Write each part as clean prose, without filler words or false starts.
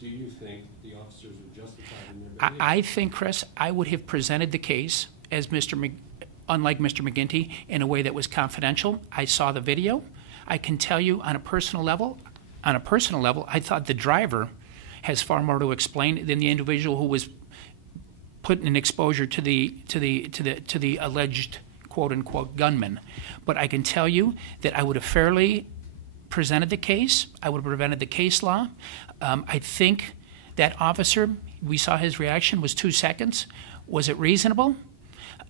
do you think the officers were justified in their behavior? I think, Chris, I would have presented the case as unlike Mr. McGinty, in a way that was confidential. I saw the video. I can tell you on a personal level, I thought the driver has far more to explain than the individual who was put in exposure to the alleged quote unquote gunman. But I can tell you that I would have fairly presented the case. I would have prevented the case law. I think that officer, we saw his reaction was 2 seconds. Was it reasonable?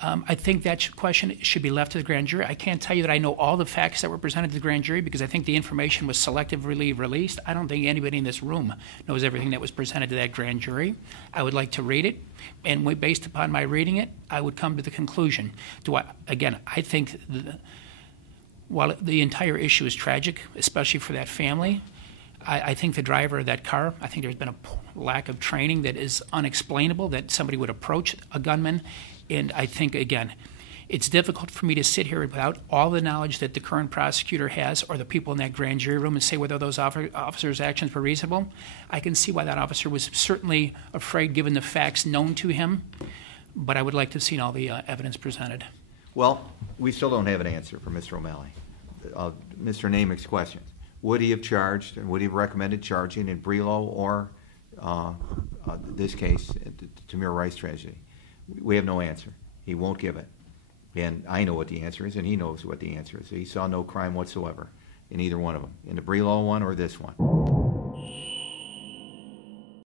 I think that question should be left to the grand jury. I can't tell you that I know all the facts that were presented to the grand jury because I think the information was selectively released. I don't think anybody in this room knows everything that was presented to that grand jury. I would like to read it, and based upon my reading it, I would come to the conclusion. I think while the entire issue is tragic, especially for that family, I think the driver of that car, I think there's been a lack of training that is unexplainable, that somebody would approach a gunman. And I think, again, it's difficult for me to sit here without all the knowledge that the current prosecutor has or the people in that grand jury room and say whether those officers' actions were reasonable. I can see why that officer was certainly afraid given the facts known to him, but I would like to have seen all the evidence presented. Well, we still don't have an answer for Mr. O'Malley. Mr. Namick's questions. Would he have charged and would he have recommended charging in Brelo or this case, the Tamir Rice tragedy? We have no answer. He won't give it. And I know what the answer is, and he knows what the answer is. He saw no crime whatsoever in either one of them, in the Brelo one or this one.